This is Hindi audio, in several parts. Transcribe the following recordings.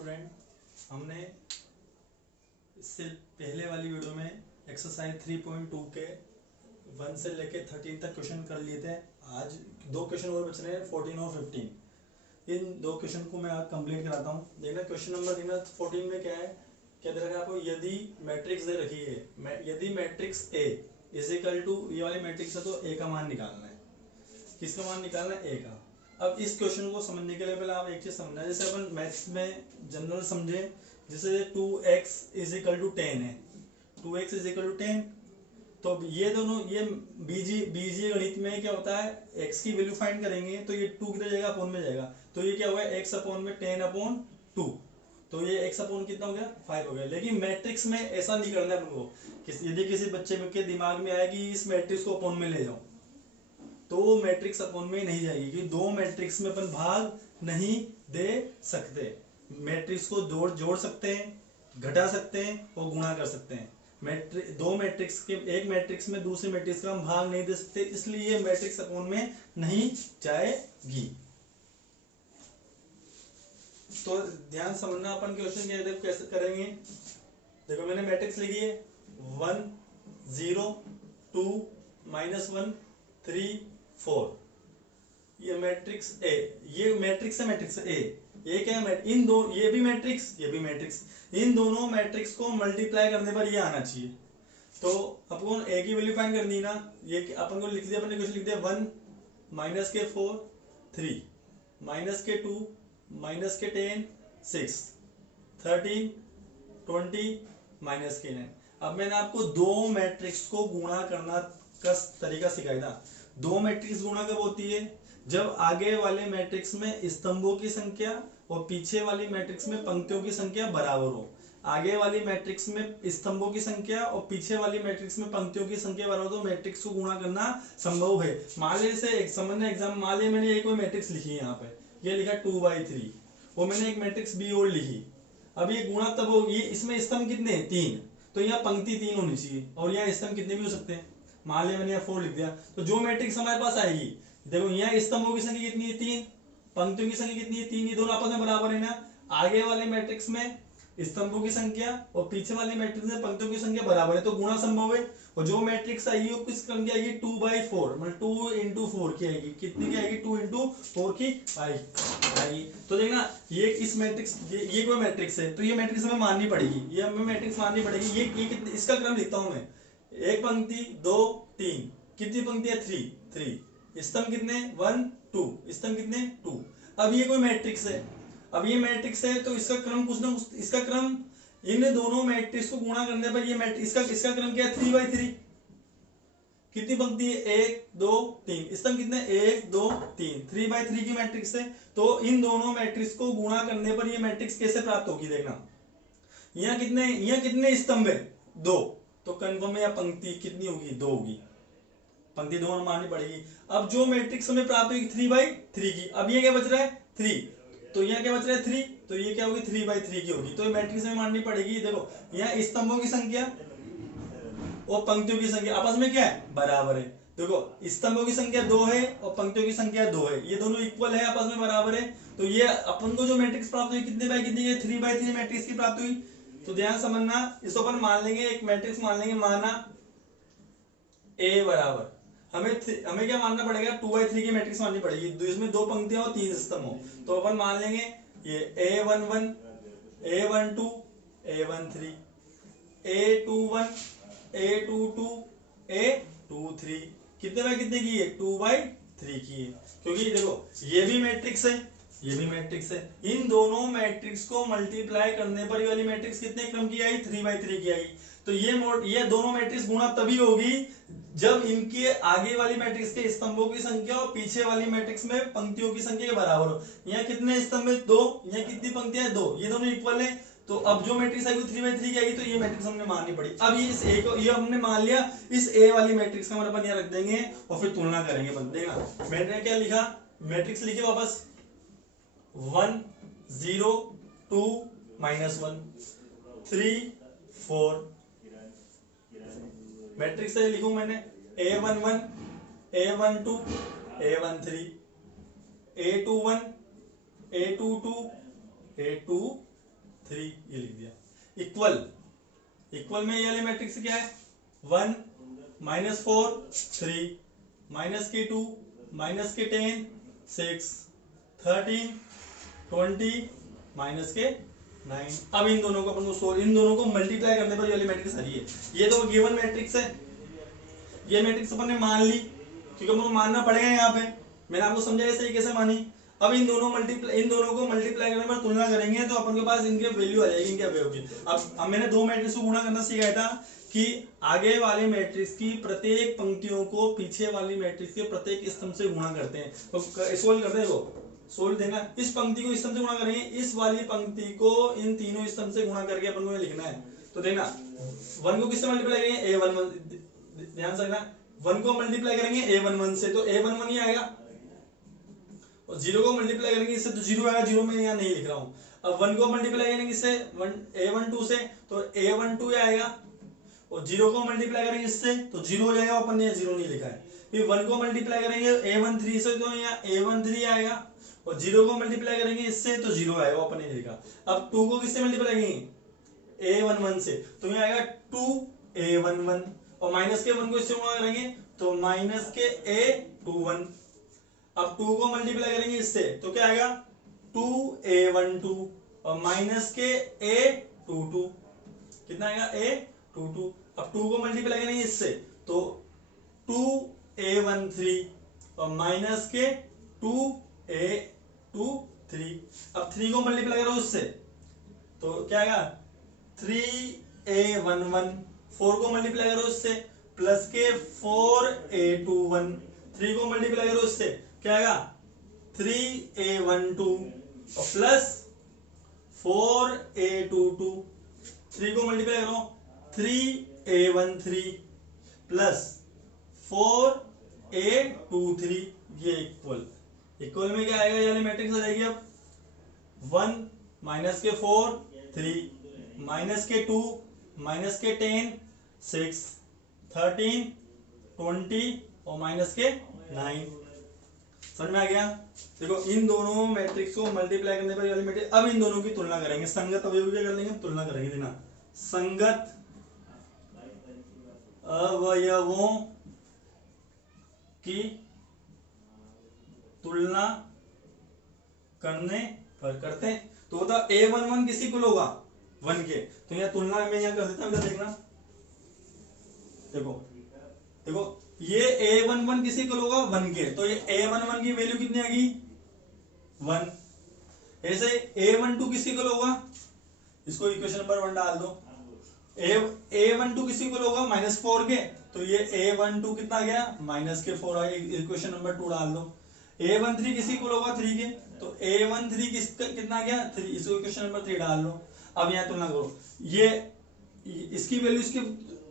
स्टूडेंट, हमने इससे पहले वाली वीडियो में एक्सरसाइज 3.2 के 1 से लेके 13 तक क्वेश्चन कर लिए थे। आज दो क्वेश्चन और बच रहे हैं, 14 और 15। इन दो क्वेश्चन को मैं आज कंप्लीट कराता हूँ। देखना क्वेश्चन नंबर देखना 14 में क्या है, क्या दे रखा है आपको। यदि मैट्रिक्स दे रखी है, यदि matrix A is equal to, ये वाली मैट्रिक्स है तो ए का मान निकालना है। किसका मान निकालना है? ए का। अब इस क्वेश्चन को समझने के लिए पहले आप एक चीज समझना है, जैसे अपन मैथ्स में जनरल समझे, जैसे 2x इज इक्वल टू 10 है, 2x इज इक्वल टू 10। तो ये दोनों, ये बीजीय गणित में क्या होता है, x की वैल्यू फाइंड करेंगे तो ये 2 कितना जाएगा, अपॉन में जाएगा। तो ये क्या होगा, x अपॉन में 10 अपॉन 2, तो ये x अपॉन कितना हो गया, 5 हो गया। लेकिन मैट्रिक्स में ऐसा नहीं करना है अपन को। यदि किसी बच्चे के दिमाग में आए कि इस मैट्रिक्स को अपॉन में ले जाओ, तो वो मैट्रिक्स अपॉन में नहीं जाएगी, क्योंकि दो मैट्रिक्स में अपन भाग नहीं दे सकते। मैट्रिक्स को जोड़ सकते हैं, घटा सकते हैं और गुणा कर सकते हैं। दो मैट्रिक्स के, एक मैट्रिक्स में दूसरे मैट्रिक्स का हम भाग नहीं दे सकते, इसलिए ये मैट्रिक्स अपॉन में नहीं जाएगी। तो ध्यान समझना, अपन क्वेश्चन के कैसे करेंगे। देखो मैंने मैट्रिक्स लिखी है 1 0 2 -1 3 4। ये मैट्रिक्स ए, ये मैट्रिक्स है, मैट्रिक्स ए। ये क्या है, इन दो, ये भी मैट्रिक्स, ये भी मैट्रिक्स। इन दोनों मैट्रिक्स को मल्टीप्लाई करने पर ये आना चाहिए। तो अपन ए की वैल्यू फाइंड करनी ना, ये अपन को लिख दिया, अपन ने कुछ लिख दिया 1 -4 3 -2 -10 6 13 20 -9। अब मैंने आपको दो मैट्रिक्स को गुणा करना का तरीका सिखाया था। दो मैट्रिक्स गुणा कब होती है, जब आगे वाले मैट्रिक्स में स्तंभों की संख्या और पीछे वाली मैट्रिक्स में पंक्तियों की संख्या बराबर हो। आगे वाली मैट्रिक्स में स्तंभों की संख्या और पीछे वाली मैट्रिक्स में पंक्तियों की संख्या बराबर हो, तो मैट्रिक्स को गुणा करना संभव है। मान लीजिए से एक समझना एग्जाम, मान लीजिए मैंने एक मैट्रिक्स लिखी है, यहाँ पे ये लिखा 2/3, और मैंने एक मैट्रिक्स बी और लिखी। अब ये गुणा तब होगी, इसमें स्तंभ कितने हैं, 3, तो यहाँ पंक्ति 3 होनी चाहिए, और यहाँ स्तंभ कितने भी हो सकते हैं। मान लिया मैंने यहाँ 4 लिख दिया, तो जो मैट्रिक्स हमारे पास आएगी, देखो यहाँ स्तंभों की संख्या कितनी है, 3, पंक्तियों की संख्या कितनी है, 3, ये दोनों आपस में बराबर है ना। आगे वाले मैट्रिक्स में स्तंभों की संख्या और पीछे वाले मैट्रिक्स में पंक्तियों की संख्या बराबर है, तो गुणा संभव है। और जो मैट्रिक्स आएगी वो किस क्रम की आएगी, 2/4, मतलब 2 × 4 की आएगी। कितनी की आएगी, 2 × 4 की आएगी। तो देखना, ये इस मैट्रिक्स, ये कोई मैट्रिक्स है, तो ये मैट्रिक्स हमें माननी पड़ेगी, ये हमें मैट्रिक्स माननी पड़ेगी। ये कितने, इसका क्रम लिखता हूं मैं, एक पंक्ति 2 3, कितनी पंक्ति है, 3, स्तंभ कितने, 1 2, स्तंभ कितने, 2। अब ये कोई मैट्रिक्स है, अब ये मैट्रिक्स है, तो इसका क्रम कुछ ना कुछ, इसका क्रम इन दोनों मैट्रिक्स को गुणा करने पर ये मैट्रिक्स इसका क्रम क्या है, 3/3। कितनी पंक्ति है, 1 2 3, स्तंभ कितने, 1 2 3, 3/3 की मैट्रिक्स है। तो इन दोनों मैट्रिक्स को गुणा करने पर ये मैट्रिक्स कैसे प्राप्त होगी, देखना। यहाँ कितने स्तंभ है, 2, तो कन्फर्म है, पंक्ति कितनी होगी, 2 होगी, पंक्ति 2 माननी पड़ेगी। अब जो मैट्रिक्स हमें प्राप्त होगी 3/3 की, अब ये क्या बच रहा है, 3, तो यहाँ क्या बच रहा है, 3, तो ये क्या होगी, 3/3 की होगी। तो ये मैट्रिक्स में माननी पड़ेगी। देखो यहाँ स्तंभों की संख्या और पंक्तियों की संख्या आपस में क्या है, बराबर है। देखो स्तंभों की संख्या 2 है और पंक्तियों की संख्या 2 है, ये दोनों इक्वल है, आपस में बराबर है। तो ये अपन को जो मैट्रिक्स प्राप्त हुई, कितने बाय कितनी, 3/3 मैट्रिक्स की प्राप्त हुई। तो ध्यान समझना, इसको अपन मान लेंगे, एक मैट्रिक्स मान लेंगे, माना ए बराबर, हमें क्या मानना पड़ेगा, 2/3 की मैट्रिक्स माननी पड़ेगी, इसमें 2 पंक्तियां और 3 स्तंभ हो। तो अपन मान लेंगे ये A11 A12 A13 A21 A22 A23, कितने बाय कितने की है, 2/3 की है। क्योंकि देखो ये भी मैट्रिक्स है, ये भी मैट्रिक्स है, इन दोनों मैट्रिक्स को मल्टीप्लाई करने पर ये वाली मैट्रिक्स कितने क्रम की आई, 3/3 की आई। तो ये दोनों मैट्रिक्स गुणा तभी होगी जब इनके आगे वाली मैट्रिक्स के स्तंभों की संख्या और पीछे वाली मैट्रिक्स में पंक्तियों की संख्या के बराबर हो। यहाँ कितने स्तंभ है, 2, यहाँ कितनी पंक्तियां हैं, 2, ये दोनों इक्वल है। तो अब जो मैट्रिक्स आएगी 3/3 की आएगी, तो ये मैट्रिक्स हमने माननी पड़ी। अब ये इस ए को, ये हमने मान लिया, इस ए वाली मैट्रिक्स का अपन यहाँ रख देंगे और फिर तुलना करेंगे। देखना मैंने क्या लिखा, मैट्रिक्स लिखे वापस 1 0 2 -1 3 4। मैट्रिक्स से लिखूं मैंने A11 A12 A13 A21 A22 A23 3, ये लिख दिया। इक्वल, इक्वल में ये वाली मैट्रिक्स क्या है, 1 -4 3 -2 -10 6 13 20 -9। अब इन दोनों को अपन को सोल्व, इन दोनों को मल्टीप्लाई करने पर ये वाली मैट्रिक्स आ रही है। ये तो गिवन मैट्रिक्स है, ये मैट्रिक्स अपन ने मान ली क्योंकि हमको मानना पड़ेगा यहाँ पे, मैंने आपको समझाया सही कैसे मानी। अब इन दोनों को मल्टीप्लाई करने पर तुलना करेंगे तो अपन के पास इनके वैल्यू आ जाएगी, इनके अवयव की। अब मैंने दो मैट्रिक्स को गुणा करना सिखाया था कि आगे वाले मैट्रिक्स की प्रत्येक पंक्तियों को पीछे वाली मैट्रिक्स के प्रत्येक स्तंभ से गुणा करते हैं। तो सोल्व करते हैं, वो सोल्व देना, इस पंक्ति को इस स्तंभ से गुणा करेंगे, इस वाली पंक्ति को इन तीनों स्तंभ से गुणा करके अपन को लिखना है। तो देखना 1 को किससे मल्टीप्लाई करेंगे, a11, ध्यान से रखना, 1 को मल्टीप्लाई करेंगे a11 से तो a11 ही आएगा, और 0 को मल्टीप्लाई करेंगे इससे तो 0 आएगा, 0 में यहाँ नहीं लिख रहा हूँ। अब 1 को मल्टीप्लाई करेंगे इससे a12 से तो a12 आएगा, और 0 को मल्टीप्लाई करेंगे इससे तो 0 हो जाएगा, अपन ने 0 नहीं लिखा है। फिर 1 को मल्टीप्लाई करेंगे a13 से तो यहाँ a13 आएगा, और 0 को मल्टीप्लाई करेंगे इससे तो 0 आएगा, अपन ने लिखा। अब 2 को किससे मल्टीप्लाई करेंगे, a11 से तो यहाँ आएगा 2a11, और माइनस के 1 को इससे गुणा करेंगे तो माइनस के a21। अब 2 को मल्टीप्लाई करेंगे इससे तो क्या आएगा 2a12, और माइनस के a22, कितना आएगा a22। अब 2 को मल्टीप्लाई करेंगे इससे तो 2a13, और माइनस के 2a23। अब 3 को मल्टीप्लाई करो उससे तो क्या आएगा 3a11, 4 को मल्टीप्लाई करो इससे प्लस के 4a21, 3 को मल्टीप्लाई करो इससे क्या आएगा 3a12, और प्लस 4a22, 3 को मल्टीप्लाई करो 3a13 प्लस 4a23, ये इक्वल, इक्वल में क्या आएगा, ये मैट्रिक्स आ जाएगी। अब 1 माइनस के 4 3 माइनस के 2 माइनस के 10 6 13 20 और माइनस के 9। समझ में आ गया। देखो इन दोनों मैट्रिक्स को मल्टीप्लाई करने पर वाली मैट्रिक्स, अब इन दोनों की तुलना करेंगे, संगत अवयव क्या कर लेंगे, तुलना करेंगे। देना संगत अवयवों की तुलना करने पर करते हैं तो होता a11 किसी को होगा 1 के, तो यहाँ तुलना में यहाँ कर देता हूं, देखना देखो देखो ये a11 किसी को होगा 1 के, तो ये a11 की वैल्यू कितनी आएगी 1। ऐसे a12 किसी को होगा, इसको इक्वेशन नंबर 1 डाल दो। a12 किसी को होगा -4 के, तो ये a12 कितना आ गया -4 आ गया, इक्वेशन नंबर 2 डाल दो। a13 किसी को होगा 3 के, तो a13 कितना आ गया 3, इसको इक्वेशन नंबर 3 डाल लो। अब यहाँ तुलना करो, ये इसकी वैल्यू इसके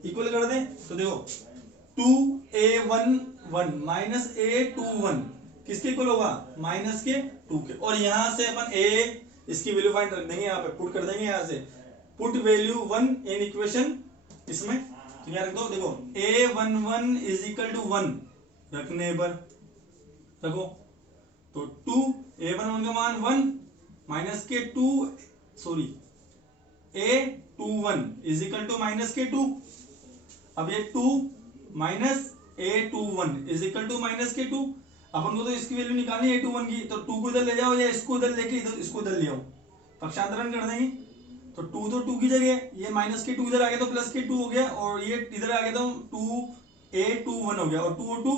इक्वल कर दें तो देखो 2a11 माइनस a21 किसके इक्वल होगा -2 के, और यहां से अपन a इसकी वैल्यू फाइंड रख देंगे, यहाँ पे पुट कर देंगे, यहाँ से पुट वैल्यू 1 इन इक्वेशन इसमें, तो यहाँ रख दो। देखो a11 इज इक्वल टू 1 रखने पर रखो तो 2 a11 का मान 1 माइनस के 2 sorry a21 is equal to -2। अब ये 2 minus a21 is equal to -2। अपन को तो इसकी वैल्यू निकालनी है a21 की, तो 2 को इधर ले जाओ या इसको इधर लेके इधर इसको इधर ले आओ, पक्षांतरण कर देंगे तो 2 तो 2 की जगह, ये -2 इधर आ गया तो +2 हो गया, और ये इधर आ गया तो 2a21 हो गया, और 2 और 2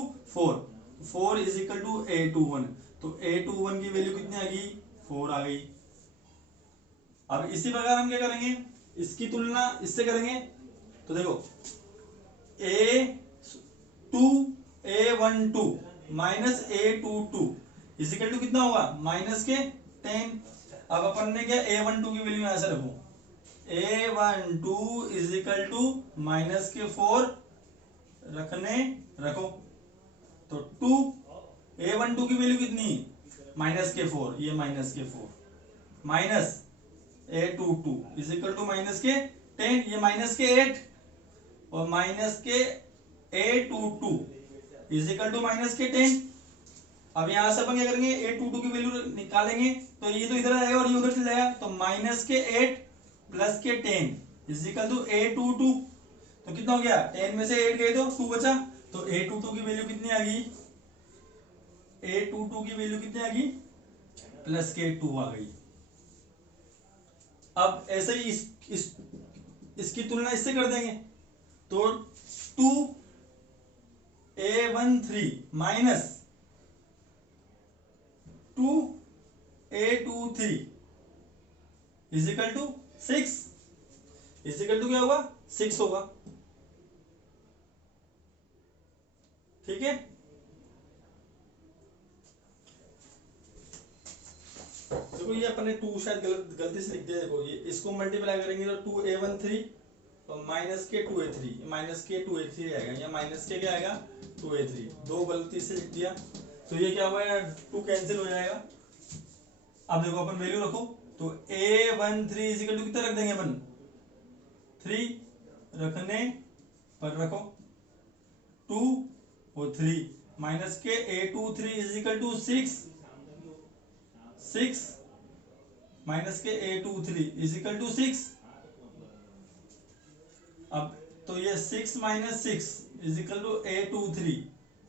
4 इज इक्वल टू a21, तो a21 की वैल्यू कितनी आ गई 4 आ गई। अब इसी प्रकार हम क्या करेंगे, इसकी तुलना इससे करेंगे तो देखो a12 minus a22 is equal to कितना होगा -10। अब अपन ने क्या a12 की वैल्यू यहां से रखो, a12 इज इक्वल टू -4 रखो तो 2 a12 की वैल्यू कितनी -4, ये -4 minus a22 is equal to -10, ये -8 और -a22 इज इक्वल टू -10। अब यहां से अपन क्या करेंगे a22 की वैल्यू निकालेंगे तो ये तो इधर आएगा और ये उधर चला जाएगा, तो -8 प्लस के 10 इज इक्वल टू A22। तो कितना हो गया, 10 में से 8 गए तो 2 बचा, तो A22 की वैल्यू कितनी आ गई, A22 की वैल्यू कितनी आ गई, प्लस के 2 आ गई। अब ऐसे ही इसकी तुलना इससे कर देंगे, तो 2A13 minus 2A23 is equal to 6, is equal to क्या होगा, 6 होगा। ठीक है, देखो ये अपने 2 शायद गलती से लिख दिया। देखो ये इसको मल्टीप्लाई करेंगे तो 2A13 और माइनस के 2A3, माइनस के 2A3 आएगा, या माइनस के क्या आएगा 2A3, दो गलती से लिख दिया। तो ये क्या हुआ, 2 कैंसिल हो जाएगा। अब देखो अपन वैल्यू रखो, तो A13 इज इक्वल टू कितना रख देंगे अपन, 3 रखने पर रखो 2 और 3, माइनस के A23 is equal to 6 minus के A23 इज इक्वल टू 6। अब तो ये 6 minus 6 is equal to A23,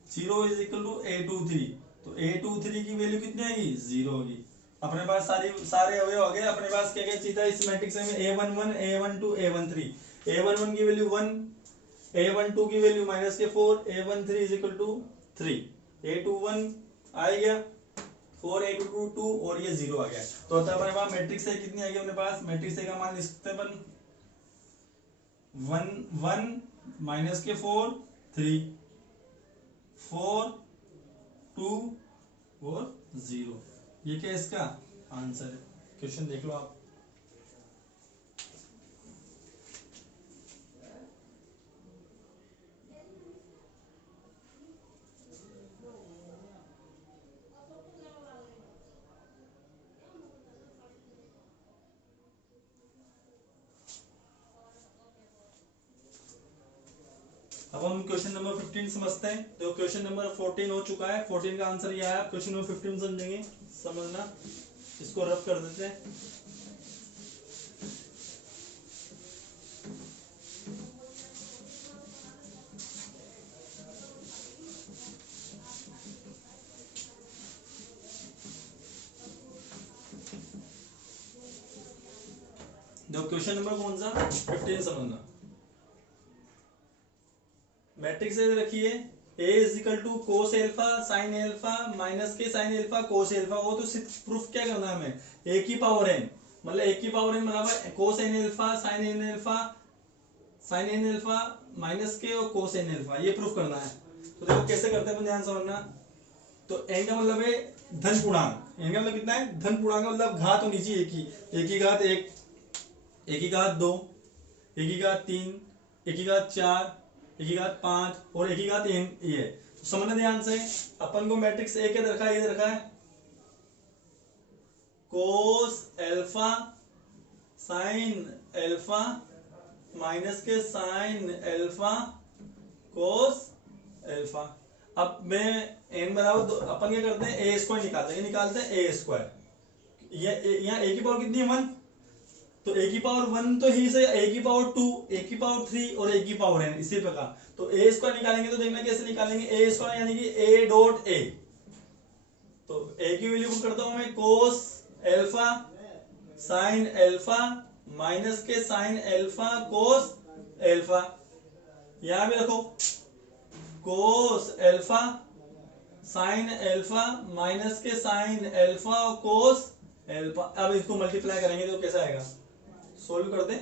0 is equal to A23, तो A23 की वैल्यू कितनी आएगी, 0 होगी। अपने पास सारे अवयव हो गए। अपने पास क्या क्या चीज था इस मैट्रिक्स में, A11 A12 A13, A11 की वैल्यू 1, A12 की वैल्यू माइनस के 4, A13 is equal to 3, A21 आ गया 4, A22 2 और ये 0 आ गया। तो होता है अपने पास मैट्रिक्स है कितनी आ गई अपने पास, मैट्रिक्स का मान लिख सकते हैं अपन 1 माइनस के 4 3 4 2 और 0। ये क्या इसका आंसर है, क्वेश्चन देख लो आप। अब हम क्वेश्चन नंबर 15 समझते हैं। तो क्वेश्चन नंबर 14 हो चुका है, 14 का आंसर ये आया। क्वेश्चन नंबर 15 समझेंगे, समझना, इसको रफ कर देते हैं। देखो क्वेश्चन नंबर कौन सा, 15 समझना। मैट्रिक्स रखिए A is equal to cos alpha sine alpha minus के साइन एल्फा कोस एल्फा। वो तो सिर्फ प्रूफ क्या करना है हमें, A की पावर n, मतलब A की पावर n बराबर cos n alpha sine n alpha minus के और कोस एन एल्फा, ये प्रूफ करना है। तो देखो कैसे करते हैं, ध्यान समझना। तो n का मतलब है धन पूर्णांक, n का मतलब कितना है, धन पूर्णांक, मतलब घात होनी चाहिए एक की घात 1, एक की घात 2, एक की घात 3, एक की घात 4, एक की घात 5 और एक की घात n ये। तो समझना ध्यान से, अपन को मैट्रिक्स A क्या रखा है, ये रखा है कोस एल्फा साइन एल्फा माइनस के साइन एल्फा कोस एल्फा। अब मैं n बराबर अपन क्या करते हैं, a स्क्वायर निकालते हैं a स्क्वायर। यहाँ a की पावर कितनी है 1, तो a की पावर 1 तो ही से, a की पावर 2, a की पावर 3 और a की पावर n, इसी प्रकार। तो a स्क्वायर निकालेंगे तो देखना कैसे निकालेंगे, a स्क्वायर यानी कि a डॉट a। तो a की वैल्यू को करता हूं मैं कोस एल्फा साइन एल्फा माइनस के साइन एल्फा कोस एल्फा। यहां भी रखो कोस एल्फा साइन एल्फा माइनस के साइन एल्फा कोस एल्फा। अब इसको मल्टीप्लाई करेंगे तो कैसा आएगा, सोल्व कर दे।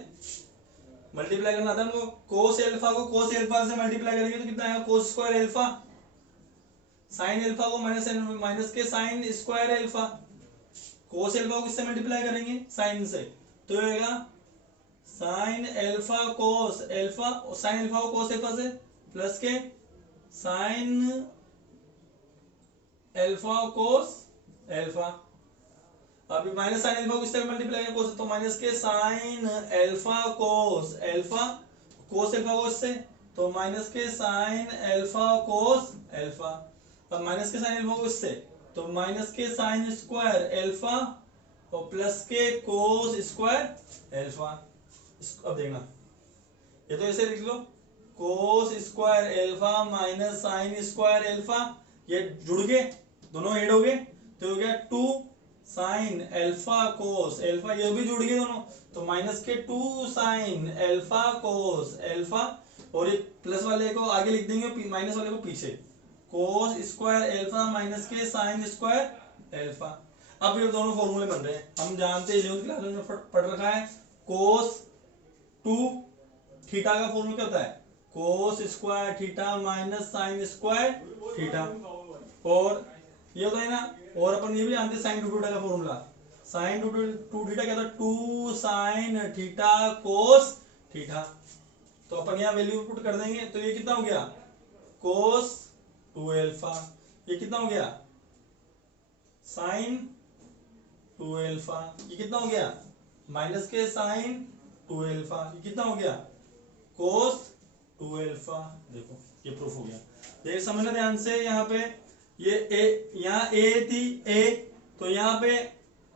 मल्टीप्लाई करना था हमको, कोस एल्फा को कोस एल्फा से मल्टीप्लाई करेंगे तो कितना आएगा, कोस स्क्वायर एल्फा, साइन एल्फा को माइनस के sign square alpha, cos alpha को किससे मल्टीप्लाई करेंगे, साइन से, तो आएगा sign alpha cos alpha, sine alpha को कोस एल्फा से प्लस के साइन एल्फा कोस एल्फा। अभी माइनस साइन एल्फा को किससे मल्टीप्लाई करेंगे, कोस, तो माइनस के sine alpha cos alpha, cos alpha को इससे, तो माइनस के साइन एल्फा कोस एल्फा। अब माइनस के साइन एल्फा को इससे, तो माइनस के साइन स्क्वायर एल्फा और प्लस के कोस स्क्वायर एल्फा। अब देखना, ये तो ऐसे लिख लो, cos square alpha minus sine square alpha, ये जुड़ गए, दोनों ऐड हो गए, तो हो गया 2 साइन एल्फा कोस एल्फा, ये भी जुड़ गए दोनों, तो माइनस के 2 साइन एल्फा कोस एल्फा, और ये प्लस वाले को आगे लिख देंगे, माइनस वाले को पीछे, कोस स्क्वायर एल्फा माइनस के साइन स्क्वायर एल्फा। अब ये दोनों फॉर्मूले बन रहे हैं, हम जानते हैं 11th क्लास में पढ़ रखा है, कोस 2 थीटा का फॉर्मूला क्या होता है, cos square theta minus sine square theta, और ये होता है ना, और अपन ये भी जानते हैं साइन 2 थीटा का फॉर्मूला, साइन 2 थीटा क्या होता है, 2 साइन थीटा कोस थीटा। तो अपन यहाँ वैल्यू पुट कर देंगे, तो ये कितना हो गया, कोस 2 एल्फा, ये कितना हो गया, साइन 2 एल्फा, ये कितना हो गया, माइनस के साइन 2 एल्फा, ये कितना हो गया, कोस 2 एल्फा। देखो ये प्रूफ हो गया, देख समझना ध्यान से, यहाँ पे ये ए, यहाँ ए थी ए, तो यहाँ पे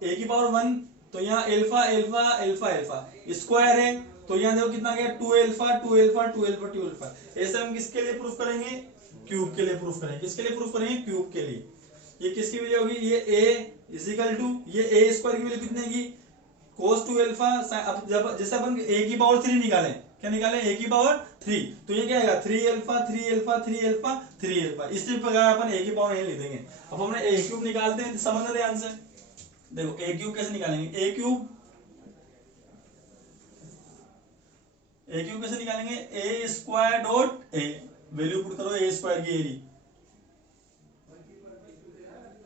ए की पावर 1, तो यहाँ alpha alpha alpha alpha square है, तो यहाँ देखो कितना गया, 2 एल्फा 2 एल्फा 2 एल्फा 2 एल्फा। ऐसे हम किसके लिए प्रूफ करेंगे, क्यूब के लिए प्रूफ करेंगे, किसके लिए प्रूफ करेंगे, क्यूब के लिए। ये किसकी वैल्यू होगी, ये ए इजिकल टू, ये ए स्क्वायर की वैल्यू कितने की, कोस 2 एल्फा। अब जब जैसे अपन ए की पावर 3 निकालें, क्या निकालें, ए की पावर 3, तो ये क्या आएगा, 3 एल्फा 3 एल्फा 3 एल्फा 3 एल्फा, इसी प्रकार अपन ए की पावर यही लिख देंगे। अब हमने ए क्यूब निकालते हैं, समझना ध्यान से, देखो ए क्यूब कैसे निकालेंगे, ए क्यूब कैसे निकालेंगे, A square dot A, value put करो ए स्क्वायर की एरी,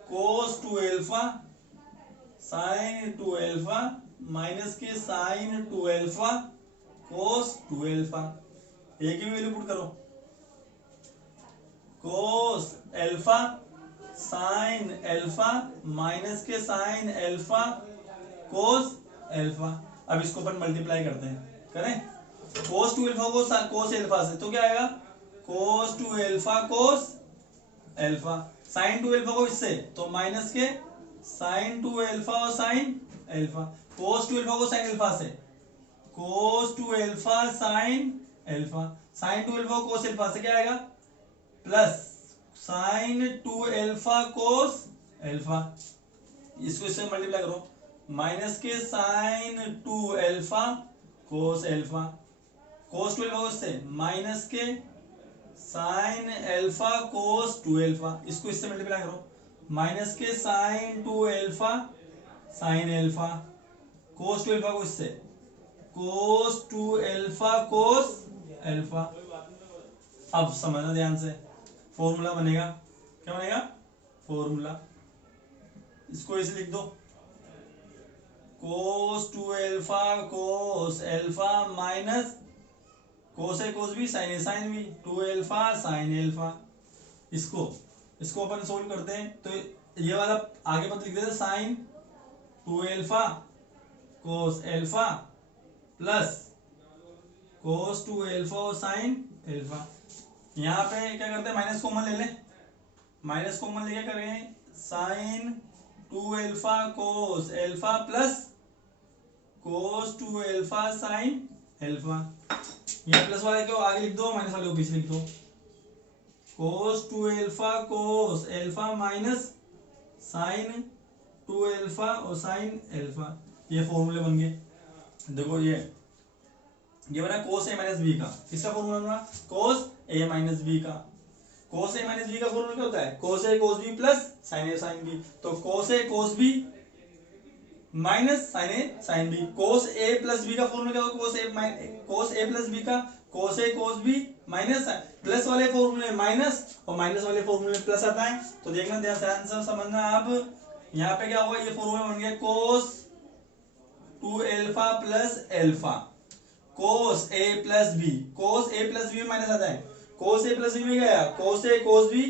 cos 2 alpha sine 2 alpha minus के sine 2 alpha cos 2 alpha, A की वैल्यू पुट करो, cos alpha sine alpha minus के साइन एल्फा कोस एल्फा। अब इसको अपन मल्टीप्लाई करते हैं, करें, कोस 2 एल्फा को कोस एल्फा से, तो क्या आएगा, cos 2 alpha cos alpha, sine 2 alpha को इससे, तो माइनस के साइन 2 एल्फा और साइन एल्फा, कोस 2 एल्फा को साइन एल्फा से, cos 2 alpha sine alpha, sine 2 alpha cos alpha से क्या आएगा, plus sine 2 alpha cos alpha, इसको इससे मल्टीप्लाई करो, माइनस के sine 2 alpha cos alpha, cos 2 alpha से माइनस के साइन एल्फा कोस 2 एल्फा, इसको इससे मल्टीप्लाई करो, माइनस के sine 2 alpha sine alpha, cos 2 alpha को इससे, कोस 2 एल्फा कोस एल्फा। अब समझना ध्यान से, फॉर्मूला बनेगा, क्या बनेगा, फॉर्मूला, इसको इसे लिख दो, cos 2 alpha cos alpha minus cos है कोस भी, साइन है साइन भी, 2 एल्फा साइन एल्फा। इसको अपन सोल्व करते हैं, तो ये वाला आगे पद लिख देते, sine 2 alpha cos alpha plus cos 2 alpha और साइन एल्फा। यहाँ पे क्या करते हैं, माइनस कॉमन ले लें, माइनस कॉमन लेके करेंगे, sine 2 alpha cos alpha plus cos 2 alpha sine alpha, यहाँ प्लस वाले को आगे लिख दो, माइनस वाले को पीछे लिख दो, cos 2 alpha cos alpha minus sine 2 alpha और साइन एल्फा, ये फॉर्मूले बन गए। देखो ये बना कोस ए माइनस बी का, किसका फॉर्मूला बना, कोस ए माइनस बी का, कोस ए माइनस बी का फॉर्मूला क्या होता है, कोस ए कोस बी प्लस साइन ए साइन बी, तो कोस ए कोस बी माइनस साइन ए साइन बी, कोस ए प्लस बी का फॉर्मूला क्या होगा, कोस ए प्लस बी का, कोस ए कोस बी माइनस, प्लस वाले फॉर्मूले माइनस और माइनस वाले फॉर्मूले प्लस आता है। तो देखना ध्यान से समझना, अब यहाँ पे क्या होगा, ये फॉर्मूला बन गया कोस 2 एल्फा प्लस एल्फा कोस ए प्लस बी, कोस ए प्लस बी में माइनस आता है, कोस ए प्लस बी में गया कोस ए कोस बी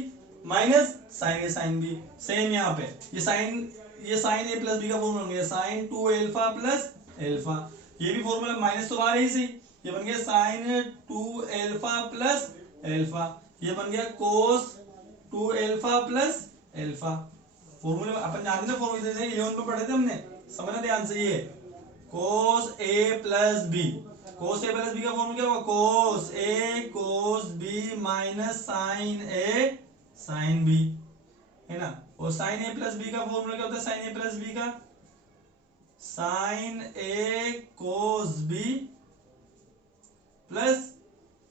माइनस साइन ए साइन बी, सेम यहाँ पे ये साइन ए प्लस बी का फॉर्मूला बन गया, साइन 2 एल्फा प्लस एल्फा, ये भी फॉर्मूला माइनस तो बाहर ही सही, ये बन गया साइन 2 एल्फा प्लस एल्फा, ये बन गया कोस 2 एल्फा प्लस एल्फा। फॉर्मूले अपन जानते ना, फॉर्मूले 11 पे पढ़े थे हमने, समझना ध्यान से, ये कोस ए प्लस बी, कोस ए प्लस बी का फॉर्मूला क्या होगा, कोस ए कोस बी माइनस साइन ए साइन बी, है ना। और साइन ए प्लस बी का फॉर्मूला क्या होता है, साइन ए प्लस बी का साइन ए कोस बी प्लस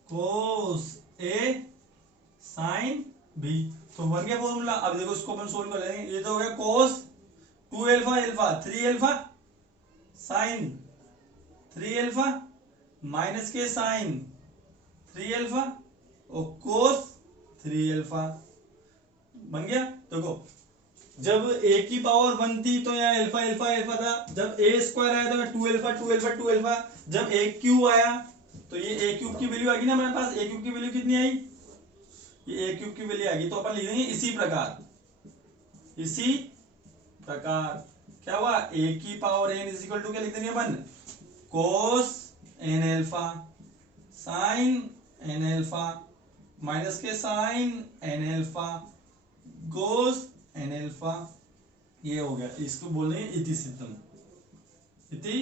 कोस ए साइन बी। तो बन गया फॉर्मूला। अब देखो इसको अपन सोल्व कर लेंगे। ये तो हो गया कोस 2 alpha alpha 3 alpha sign 3 alpha minus के साइन 3 अल्फा और कोस 3 अल्फा बन गया। देखो जब ए की पावर 1 थी तो यहाँ अल्फा अल्फा अल्फा था, जब ए स्क्वायर आया तो 2 अल्फा 2 अल्फा 2 अल्फा, जब ए क्यूब आया तो ये ए क्यूब की वैल्यू आ गई ना हमारे पास। ए क्यूब की वैल्यू कितनी आई, ये ए क्यूब की वैल्यू आ गई। तो अपन लिख देंगे इसी प्रकार, इसी प्रकार क्या हुआ, ए की power n is equal to क्या लिख देंगे अपन, cos n alpha sine n alpha minus के sine n alpha cos n alpha. ये हो गया, इसको बोल रहे हैं इति सिद्धम, इति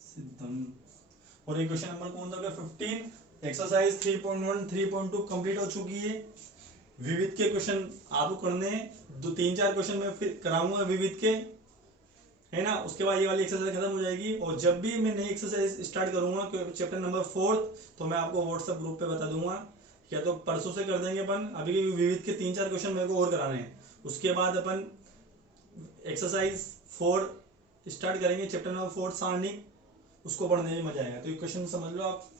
सिद्धम। और एक क्वेश्चन नंबर कौन सा 15 एक्सरसाइज 3.1 3.2 कंप्लीट हो चुकी है। विविध के क्वेश्चन आपको करने हैं, 2-3-4 क्वेश्चन मैं फिर कराऊंगा विविध के, है ना। उसके बाद ये वाली एक्सरसाइज खत्म हो जाएगी। और जब भी मैं नई एक्सरसाइज स्टार्ट करूंगा चैप्टर नंबर 4 तो मैं आपको व्हाट्सएप ग्रुप पे बता दूंगा, या तो परसों से कर देंगे अपन। अभी विविध के 3-4 क्वेश्चन मेरे को और कराने हैं। उसके बाद अपन एक्सरसाइज 4 स्टार्ट करेंगे, चैप्टर नंबर 4 सारणिक, उसको पढ़ने में मजा आएगा। तो ये क्वेश्चन समझ लो आप।